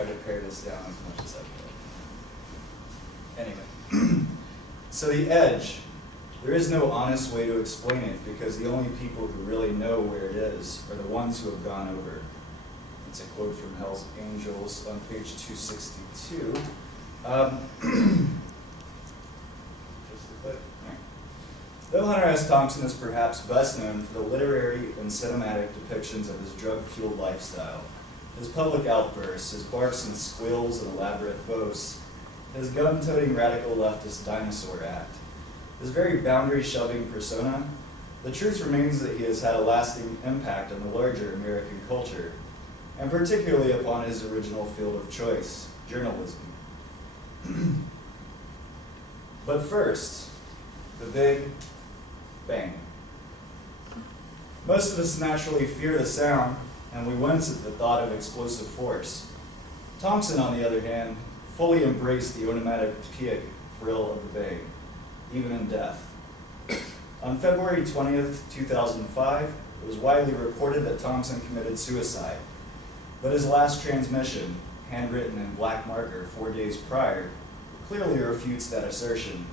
try to pare this down as much as I could. Anyway, so the edge, there is no honest way to explain it because the only people who really know where it is are the ones who have gone over it. It's a quote from Hell's Angels on page 262. Though Hunter S. Thompson is perhaps best known for the literary and cinematic depictions of his drug-fueled lifestyle, his public outbursts, his barks and squeals and elaborate boasts, his gun-toting radical leftist dinosaur act, his very boundary-shoving persona, the truth remains that he has had a lasting impact on the larger American culture, and particularly upon his original field of choice, journalism. But first, the big bang. Most of us naturally fear the sound, and we wince at the thought of explosive force. Thompson, on the other hand, fully embraced the onomatopoeic thrill of the bang, even in death. On February 20th, 2005, it was widely reported that Thompson committed suicide, but his last transmission, handwritten in black marker 4 days prior, clearly refutes that assertion.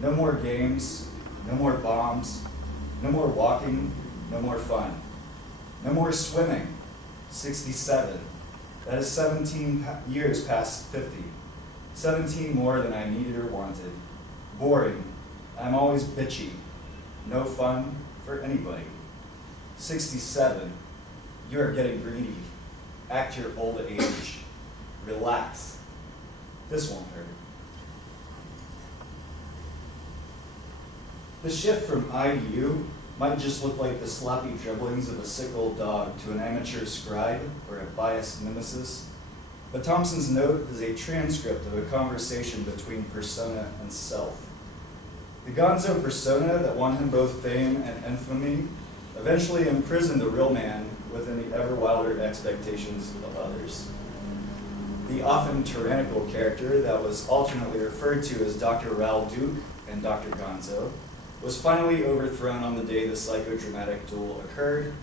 No more games, no more bombs, no more walking, no more fun. No more swimming, 67. That is 17 years past 50. 17 more than I needed or wanted. Boring, I'm always bitchy. No fun for anybody. 67, you are getting greedy. Act your old age. Relax. This won't hurt. The shift from I to you might just look like the sloppy dribblings of a sick old dog to an amateur scribe or a biased nemesis, but Thompson's note is a transcript of a conversation between persona and self. The Gonzo persona that won him both fame and infamy eventually imprisoned the real man within the ever wilder expectations of others. The often tyrannical character that was alternately referred to as Dr. Raoul Duke and Dr. Gonzo was finally overthrown on the day the psychodramatic duel occurred,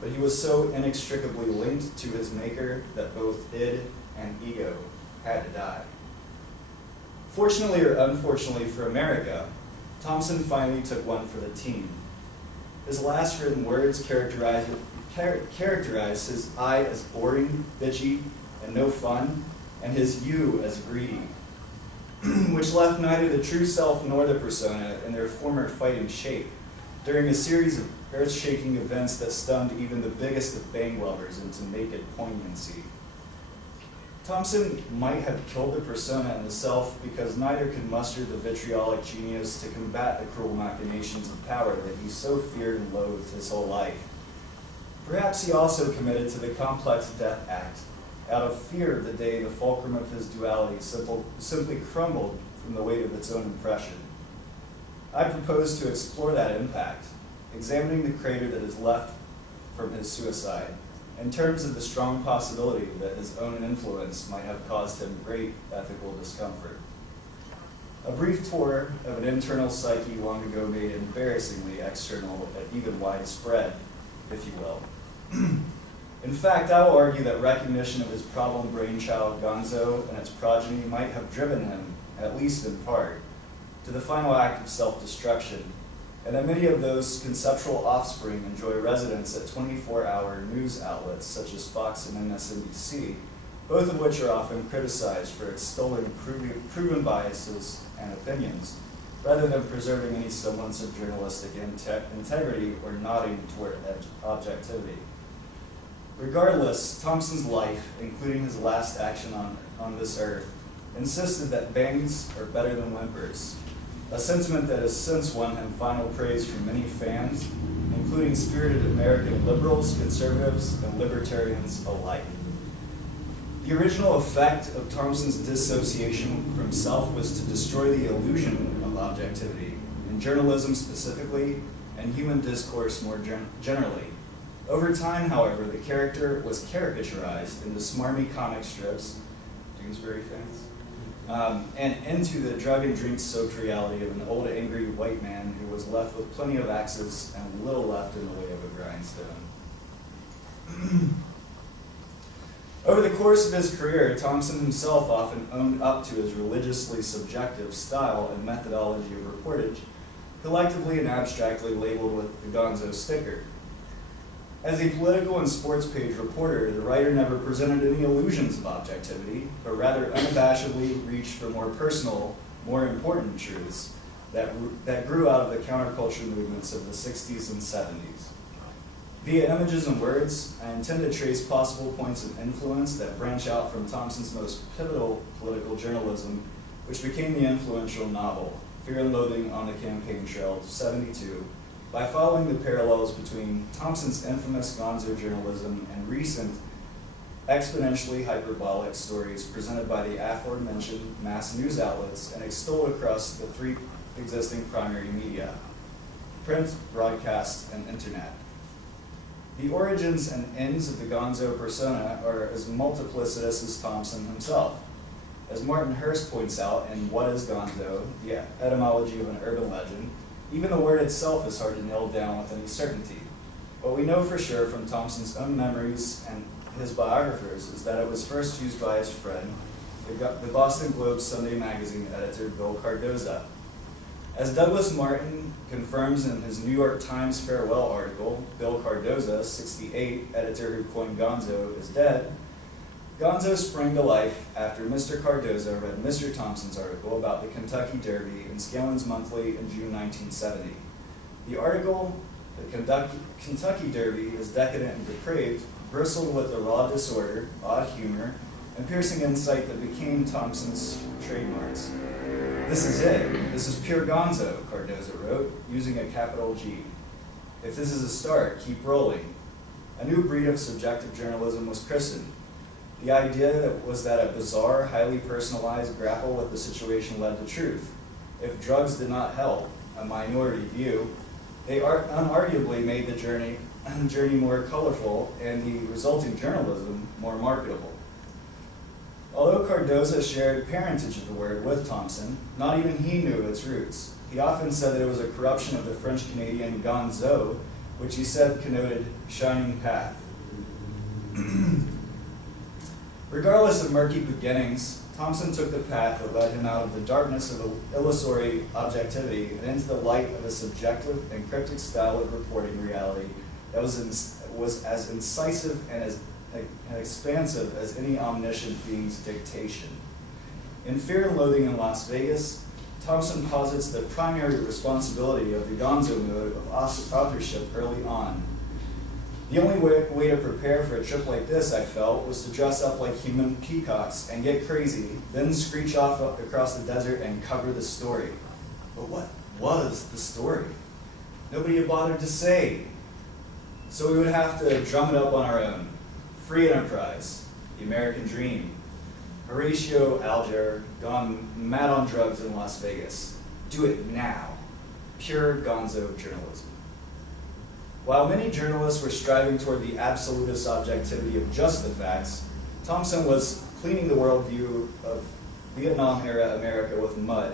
but he was so inextricably linked to his maker that both id and ego had to die. Fortunately or unfortunately for America, Thompson finally took one for the team. His last written words characterize his I as boring, bitchy, and no fun, and his you as greedy, which left neither the true self nor the persona in their former fighting shape during a series of earth-shaking events that stunned even the biggest of bang lovers into naked poignancy. Thompson might have killed the persona and the self because neither could muster the vitriolic genius to combat the cruel machinations of power that he so feared and loathed his whole life. Perhaps he also committed to the complex death act out of fear of the day the fulcrum of his duality simply crumbled from the weight of its own impression. I propose to explore that impact, examining the crater that is left from his suicide, in terms of the strong possibility that his own influence might have caused him great ethical discomfort. A brief tour of an internal psyche long ago made embarrassingly external and even widespread, if you will. In fact, I will argue that recognition of his problem brainchild Gonzo and its progeny might have driven him, at least in part, to the final act of self-destruction, and that many of those conceptual offspring enjoy residence at 24-hour news outlets such as Fox and MSNBC, both of which are often criticized for extolling proven biases and opinions, rather than preserving any semblance of journalistic integrity or nodding toward objectivity. Regardless, Thompson's life, including his last action on this earth, insisted that bangs are better than whimpers, a sentiment that has since won him final praise from many fans, including spirited American liberals, conservatives, and libertarians alike. The original effect of Thompson's dissociation from self was to destroy the illusion of objectivity, in journalism specifically, and human discourse more generally. Over time, however, the character was caricaturized into smarmy comic strips, Doonesbury fans, and into the drug and drink-soaked reality of an old angry white man who was left with plenty of axes and little left in the way of a grindstone. Over the course of his career, Thompson himself often owned up to his religiously subjective style and methodology of reportage, collectively and abstractly labeled with the Gonzo sticker. As a political and sports page reporter, the writer never presented any illusions of objectivity, but rather unabashedly reached for more personal, more important truths that grew out of the counterculture movements of the 60s and 70s. Via images and words, I intend to trace possible points of influence that branch out from Thompson's most pivotal political journalism, which became the influential novel, Fear and Loathing on the Campaign Trail, 72, by following the parallels between Thompson's infamous Gonzo journalism and recent, exponentially hyperbolic stories presented by the aforementioned mass news outlets and extolled across the three existing primary media: print, broadcast, and internet. The origins and ends of the Gonzo persona are as multiplicitous as Thompson himself. As Martin Hurst points out in What is Gonzo, the etymology of an urban legend, even the word itself is hard to nail down with any certainty. What we know for sure from Thompson's own memories and his biographers is that it was first used by his friend, the Boston Globe Sunday magazine editor Bill Cardoza. As Douglas Martin confirms in his New York Times farewell article, Bill Cardoza, 68, editor who coined Gonzo, is dead. Gonzo sprang to life after Mr. Cardoza read Mr. Thompson's article about the Kentucky Derby in Scalen's Monthly in June 1970. The article, The Kentucky Derby is Decadent and Depraved, bristled with the raw disorder, odd humor, and piercing insight that became Thompson's trademarks. This is it. This is pure Gonzo, Cardoza wrote, using a capital G. If this is a start, keep rolling. A new breed of subjective journalism was christened. The idea was that a bizarre, highly personalized grapple with the situation led to truth. If drugs did not help, a minority view, they unarguably made the journey more colorful and the resulting journalism more marketable. Although Cardoza shared parentage of the word with Thompson, not even he knew its roots. He often said that it was a corruption of the French-Canadian Gonzo, which he said connoted shining path. Regardless of murky beginnings, Thompson took the path that led him out of the darkness of illusory objectivity and into the light of a subjective and cryptic style of reporting reality that was as incisive and as expansive as any omniscient being's dictation. In Fear and Loathing in Las Vegas, Thompson posits the primary responsibility of the Gonzo mode of authorship early on. The only way to prepare for a trip like this, I felt, was to dress up like human peacocks and get crazy, then screech off across the desert and cover the story. But what was the story? Nobody had bothered to say. So we would have to drum it up on our own. Free enterprise, the American dream. Horatio Alger gone mad on drugs in Las Vegas. Do it now. Pure Gonzo journalism. While many journalists were striving toward the absolutist objectivity of just the facts, Thompson was cleaning the worldview of Vietnam-era America with mud,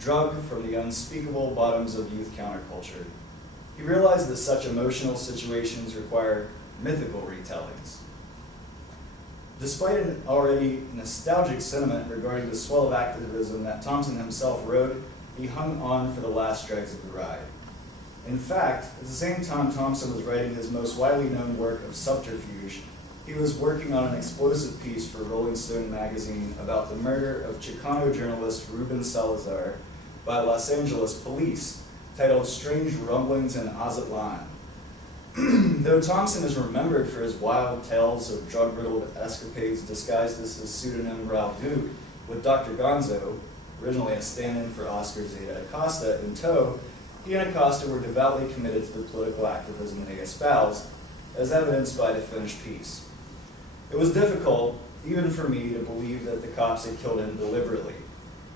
drug from the unspeakable bottoms of youth counterculture. He realized that such emotional situations require mythical retellings. Despite an already nostalgic sentiment regarding the swell of activism that Thompson himself wrote, he hung on for the last dregs of the ride. In fact, at the same time Thompson was writing his most widely known work of subterfuge, he was working on an explosive piece for Rolling Stone magazine about the murder of Chicano journalist Ruben Salazar by Los Angeles police, titled Strange Rumblings in Azatlan. Though Thompson is remembered for his wild tales of drug-riddled escapades disguised as his pseudonym Ralph Duke, with Dr. Gonzo, originally a stand-in for Oscar Zeta Acosta, in tow, he and Acosta were devoutly committed to the political activism they espoused, as evidenced by the finished piece. It was difficult, even for me, to believe that the cops had killed him deliberately.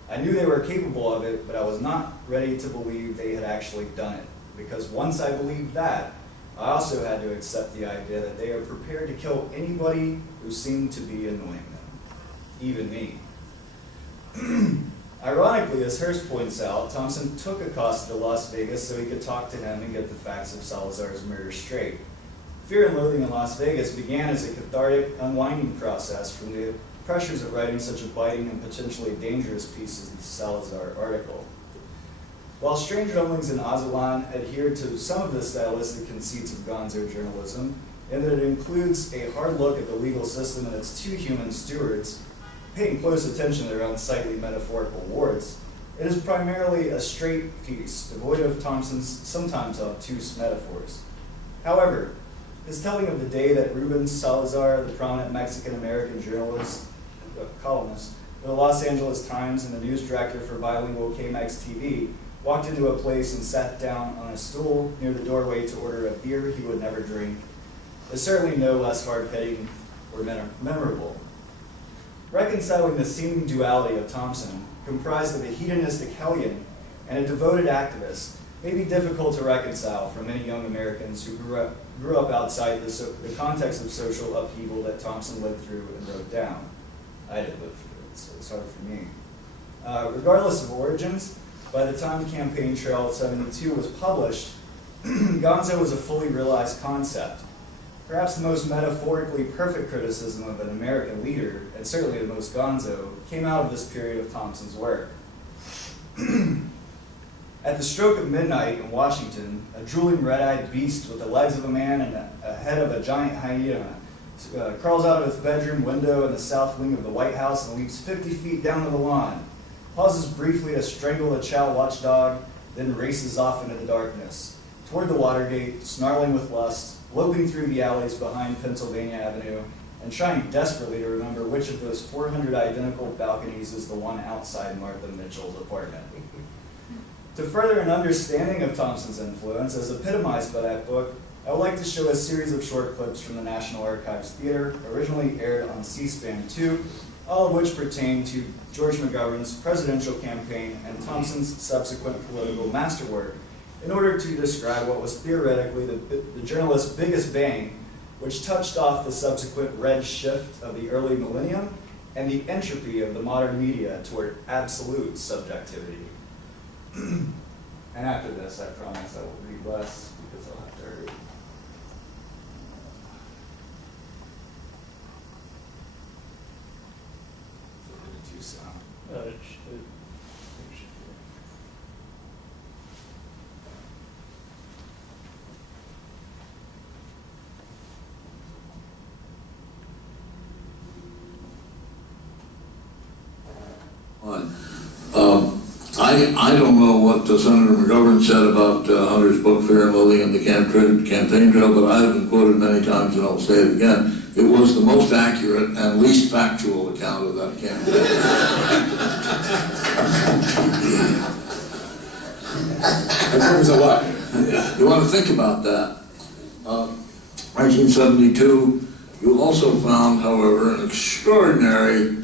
I knew they were capable of it, but I was not ready to believe they had actually done it, because once I believed that, I also had to accept the idea that they are prepared to kill anybody who seemed to be annoying them, even me. Ironically, as Hurst points out, Thompson took Acosta to Las Vegas so he could talk to him and get the facts of Salazar's murder straight. Fear and Loathing in Las Vegas began as a cathartic unwinding process from the pressures of writing such a biting and potentially dangerous piece as the Salazar article. While Strange Rumblings in Azalan adhered to some of the stylistic conceits of Gonzo journalism, in that it includes a hard look at the legal system and its two human stewards, paying close attention to their unsightly metaphorical warts, it is primarily a straight piece, devoid of Thompson's sometimes obtuse metaphors. However, his telling of the day that Ruben Salazar, the prominent Mexican-American columnist for the Los Angeles Times and the news director for bilingual KMEX TV, walked into a place and sat down on a stool near the doorway to order a beer he would never drink, is certainly no less hard-hitting or memorable. Reconciling the seeming duality of Thompson, comprised of a hedonistic hellion and a devoted activist, may be difficult to reconcile for many young Americans who grew up outside the context of social upheaval that Thompson lived through and wrote down. I didn't live through it, so it's hard for me. Regardless of origins, by the time Campaign Trail 72 was published, Gonzo was a fully realized concept. Perhaps the most metaphorically perfect criticism of an American leader, and certainly the most Gonzo, came out of this period of Thompson's work. At the stroke of midnight in Washington, a drooling red-eyed beast with the legs of a man and a head of a giant hyena crawls out of its bedroom window in the south wing of the White House and leaps 50 feet down to the lawn, pauses briefly to strangle a chow watchdog, then races off into the darkness, toward the Watergate, snarling with lust, loping through the alleys behind Pennsylvania Avenue, and trying desperately to remember which of those 400 identical balconies is the one outside Martha Mitchell's apartment. To further an understanding of Thompson's influence, as epitomized by that book, I would like to show a series of short clips from the National Archives Theater, originally aired on C-SPAN 2, all of which pertain to George McGovern's presidential campaign and Thompson's subsequent political masterwork, in order to describe what was theoretically the journalist's biggest bang, which touched off the subsequent red shift of the early millennium and the entropy of the modern media toward absolute subjectivity. And after this, I promise I will read less because I'll have to hurry. Too sound. I don't know what Senator McGovern said about Hunter's book, Fear and Loathing and the Campaign Trail, but I have been quoted many times, and I'll say it again. It was the most accurate and least factual account of that campaign. That covers a lot. You want to think about that. 1972, you also found, however, an extraordinary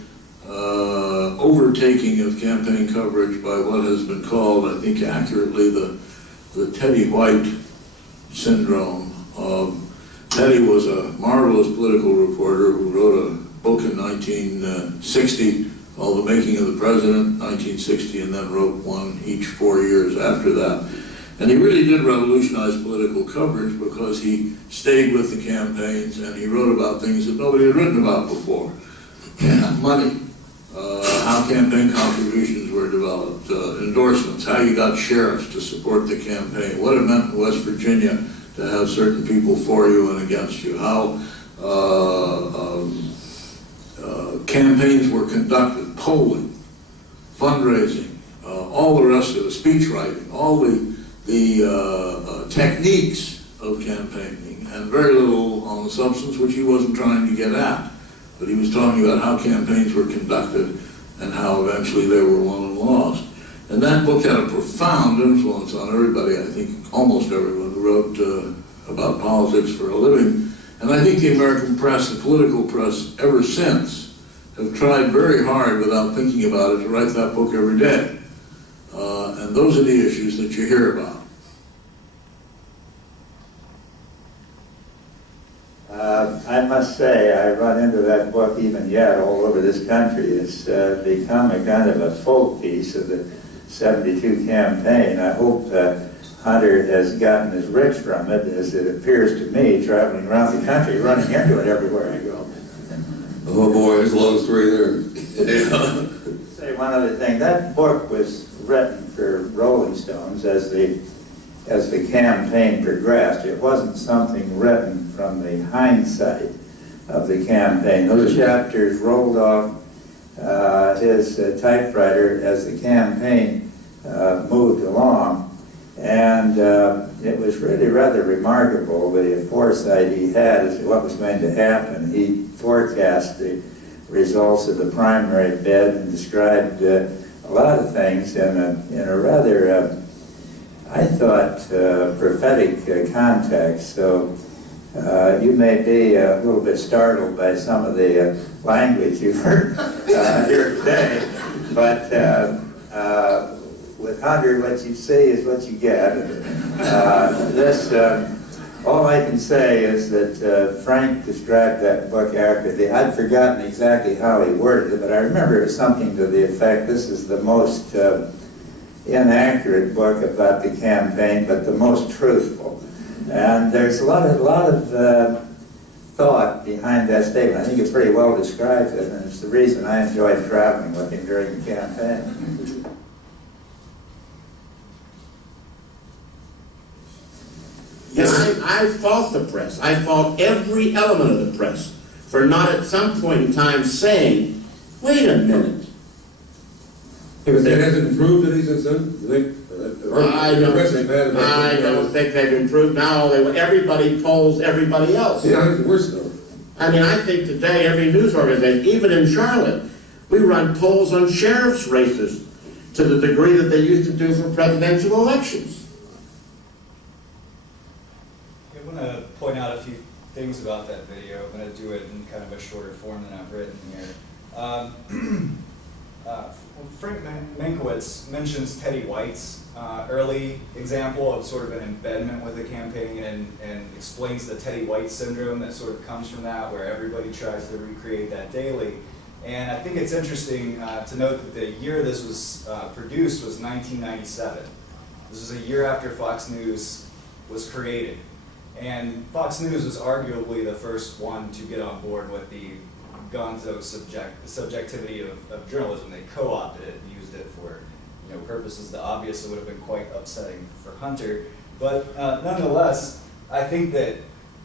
overtaking of campaign coverage by what has been called, I think accurately, the Teddy White syndrome. Teddy was a marvelous political reporter who wrote a book in 1960 called The Making of the President, 1960, and then wrote one each 4 years after that. And he really did revolutionize political coverage because he stayed with the campaigns and he wrote about things that nobody had written about before. Money. How campaign contributions were developed, endorsements, how you got sheriffs to support the campaign, what it meant in West Virginia to have certain people for you and against you, how campaigns were conducted, polling, fundraising, all the rest of it, speech writing, all the techniques of campaigning, and very little on the substance, which he wasn't trying to get at. But he was talking about how campaigns were conducted and how eventually they were won and lost. And that book had a profound influence on everybody, I think almost everyone who wrote about politics for a living. And I think the American press, the political press, ever since, have tried very hard without thinking about it to write that book every day. And those are the issues that you hear about. I must say, I run into that book even yet all over this country. It's become a kind of a folk piece of the 72 campaign. I hope Hunter has gotten as rich from it as it appears to me, traveling around the country, running into it everywhere I go. Oh boy, there's a long story there. Say one other thing. That book was written for Rolling Stones as the campaign progressed. It wasn't something written from the hindsight of the campaign. Those chapters rolled off his typewriter as the campaign moved along. And it was really rather remarkable the foresight he had as to what was going to happen. He forecast the results of the primary bid and described a lot of things in a rather, I thought, prophetic context. So you may be a little bit startled by some of the language you've heard here today, but with Hunter, what you see is what you get. All I can say is that Frank described that book accurately. I'd forgotten exactly how he worded it, but I remember it was something to the effect, this is the most inaccurate book about the campaign, but the most truthful. And there's a lot of thought behind that statement. I think it pretty well describes it, and it's the reason I enjoyed traveling with him during the campaign. Yes, I fault the press. I fault every element of the press for not at some point in time saying, wait a minute. Because it hasn't improved any since then? You think? I don't think they've improved now. Everybody polls everybody else. Yeah, it's worse though. I mean, I think today every news organization, even in Charlotte, we run polls on sheriff's races to the degree that they used to do for presidential elections. I want to point out a few things about that video. I'm going to do it in kind of a shorter form than I've written here. Frank Mankiewicz mentions Teddy White's early example of sort of an embedment with the campaign and explains the Teddy White syndrome that sort of comes from that, where everybody tries to recreate that daily. And I think it's interesting to note that the year this was produced was 1997. This was a year after Fox News was created. And Fox News was arguably the first one to get on board with the Gonzo subjectivity of journalism. They co-opted it and used it for purposes that obviously would have been quite upsetting for Hunter. But nonetheless, I think that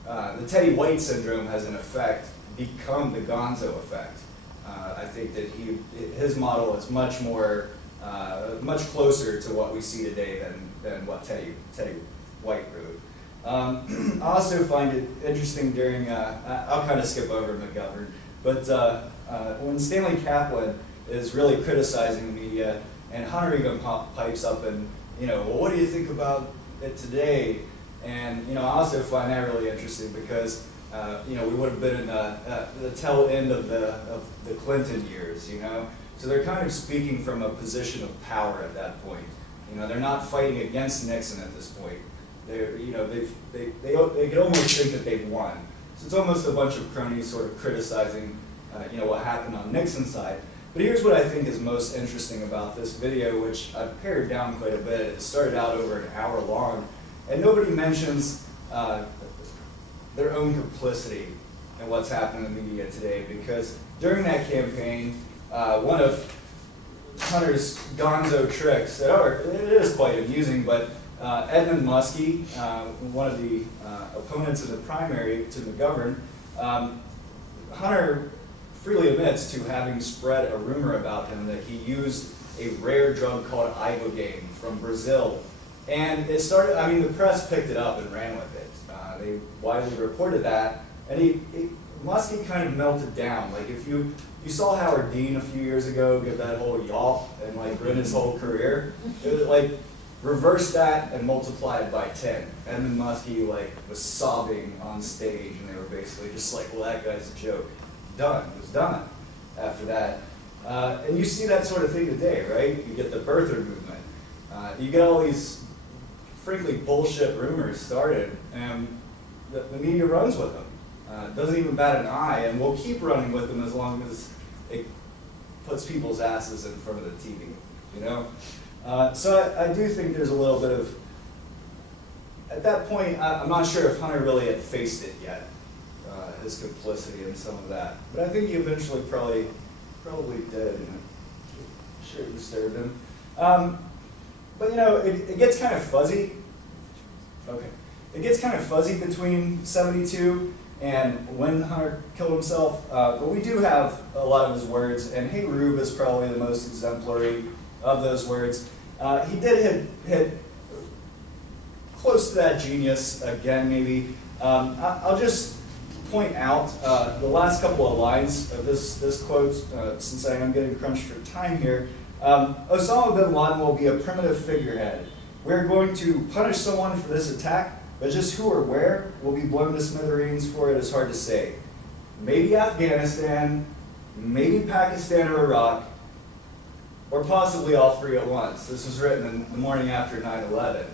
the Teddy White syndrome has in effect become the Gonzo effect. I think that his model is much more, much closer to what we see today than what Teddy White wrote. I also find it interesting during, I'll kind of skip over McGovern, but when Stanley Kaplan is really criticizing the media, and Hunter even pipes up and, well, what do you think about it today? And, I also find that really interesting because, we would have been in the tail end of the Clinton years, So they're kind of speaking from a position of power at that point. They're not fighting against Nixon at this point. They're, they could almost think that they've won. So it's almost a bunch of cronies sort of criticizing, what happened on Nixon's side. But here's what I think is most interesting about this video, which I've pared down quite a bit. It started out over an hour long, and nobody mentions their own complicity in what's happening in the media today, because during that campaign, one of Hunter's Gonzo tricks, it is quite amusing, but Edmund Muskie, one of the opponents in the primary to McGovern, Hunter freely admits to having spread a rumor about him that he used a rare drug called ibogaine from Brazil. And it started, the press picked it up and ran with it. They widely reported that, and Muskie kind of melted down. Like if you saw Howard Dean a few years ago give that whole yawp and ruin his whole career, it was reverse that and multiply it by 10. Edmund Muskie was sobbing on stage, and they were basically just well, that guy's a joke. Done. It was done after that. And you see that sort of thing today, right? You get the birther movement. You get all these frankly bullshit rumors started, and the media runs with them. Doesn't even bat an eye, and we'll keep running with them as long as it puts people's asses in front of the TV, So I do think there's a little bit of at that point, I'm not sure if Hunter really had faced it yet, his complicity in some of that. But I think he eventually probably did, and it sure disturbed him. But you know, it gets kind of fuzzy. Okay. It gets kind of fuzzy between 72 and when Hunter killed himself, but we do have a lot of his words, and Hey Rube is probably the most exemplary of those words. He did hit close to that genius again, maybe. I'll just point out the last couple of lines of this quote, since I am getting crunched for time here. Osama bin Laden will be a primitive figurehead. We're going to punish someone for this attack, but just who or where will be blown to smithereens for it is hard to say. Maybe Afghanistan, maybe Pakistan or Iraq, or possibly all three at once. This was written in the morning after 9/11.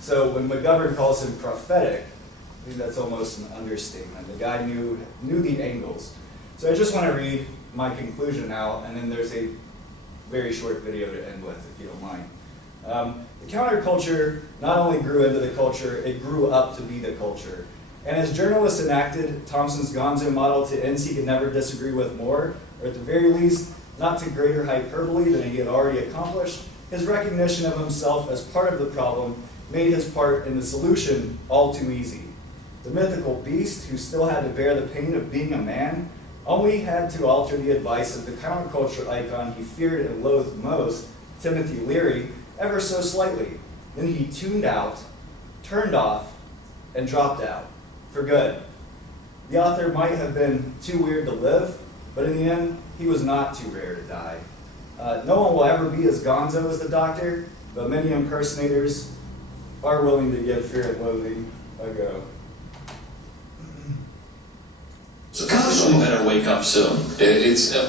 So when McGovern calls him prophetic, I think that's almost an understatement. The guy knew the angles. So I just want to read my conclusion now, and then there's a very short video to end with, if you don't mind. The counterculture not only grew into the culture, it grew up to be the culture. And as journalists enacted Thompson's Gonzo model to ends he could never disagree with more, or at the very least, not to greater hyperbole than he had already accomplished, his recognition of himself as part of the problem made his part in the solution all too easy. The mythical beast, who still had to bear the pain of being a man, only had to alter the advice of the counterculture icon he feared and loathed most, Timothy Leary, ever so slightly. Then he tuned out, turned off, and dropped out, for good. The author might have been too weird to live, but in the end, he was not too rare to die. No one will ever be as Gonzo as the Doctor, but many impersonators are willing to give Fear and Loathing a go. So we better wake up soon.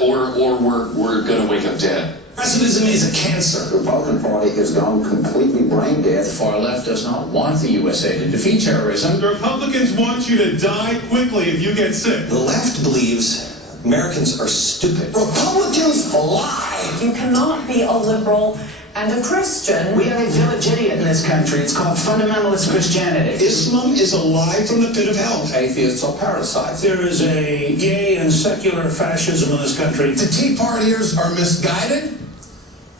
Or we're gonna wake up dead. Progressivism is a cancer. The Republican Party has gone completely brain dead. The far left does not want the USA to defeat terrorism. The Republicans want you to die quickly if you get sick. The left believes Americans are stupid. Republicans lie. You cannot be a liberal and a Christian. We have a village idiot in this country. It's called fundamentalist Christianity. Islam is a lie from the pit of hell. Atheists are parasites. There is a gay and secular fascism in this country. The Tea Partiers are misguided.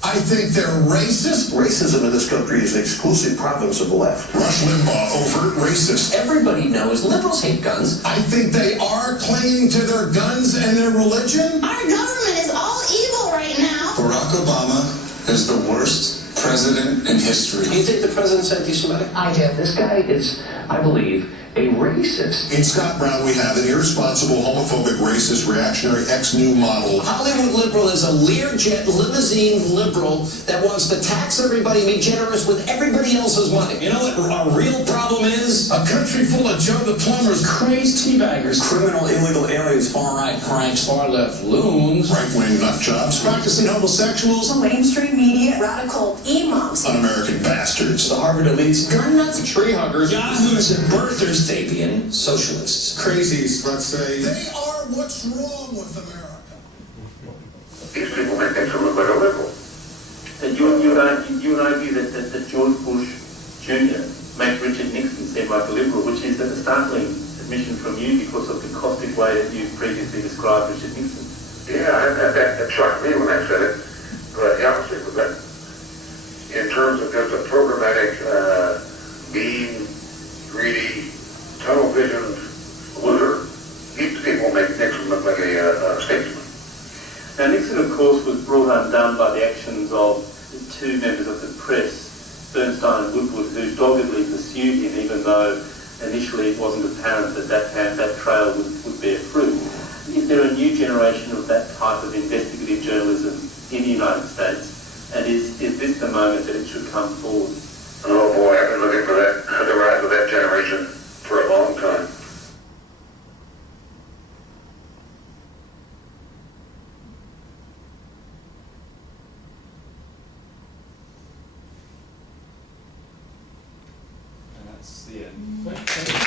I think they're racist. Racism in this country is the exclusive province of the left. Rush Limbaugh, overt racist. Everybody knows liberals hate guns. I think they are clinging to their guns and their religion. Our government is all evil right now. Barack Obama is the worst president in history. Do you think the president's anti-Semitic? I do. This guy is, I believe, a racist. In Scott Brown, we have an irresponsible, homophobic, racist, reactionary, ex-new model. Hollywood liberal is a Learjet limousine liberal that wants to tax everybody, be generous with everybody else's money. You know what our real problem is? A country full of Joe the Plumbers, Crazed teabaggers, Criminal, illegal aliens, far-right cranks, far-left loons, right-wing nut jobs, Practicing homosexuals, Mainstream media, radical imams. un-American bastards. the Harvard elites, gun nuts, tree huggers, yahoos, and birthers, Sapien, socialists. Crazies, let's say. They are what's wrong with America. These people make things look like a liberal. And you would argue that George Bush Jr. made Richard Nixon seem like a liberal, which is a startling admission from you because of the caustic way that you previously described Richard Nixon. Yeah, that shocked me when I said it. But the opposite was that in terms of just a programmatic, mean, greedy, tunnel-visioned loser, these people make Nixon look like a statesman. Now Nixon, of course, was brought undone by the actions of two members of the press, Bernstein and Woodward, who doggedly pursued him, even though initially it wasn't apparent that trail would bear fruit. Is there a new generation of that type of investigative journalism in the United States? And is this the moment that it should come forward? Oh boy, I've been looking for the rise of that generation for a long time. And that's the end.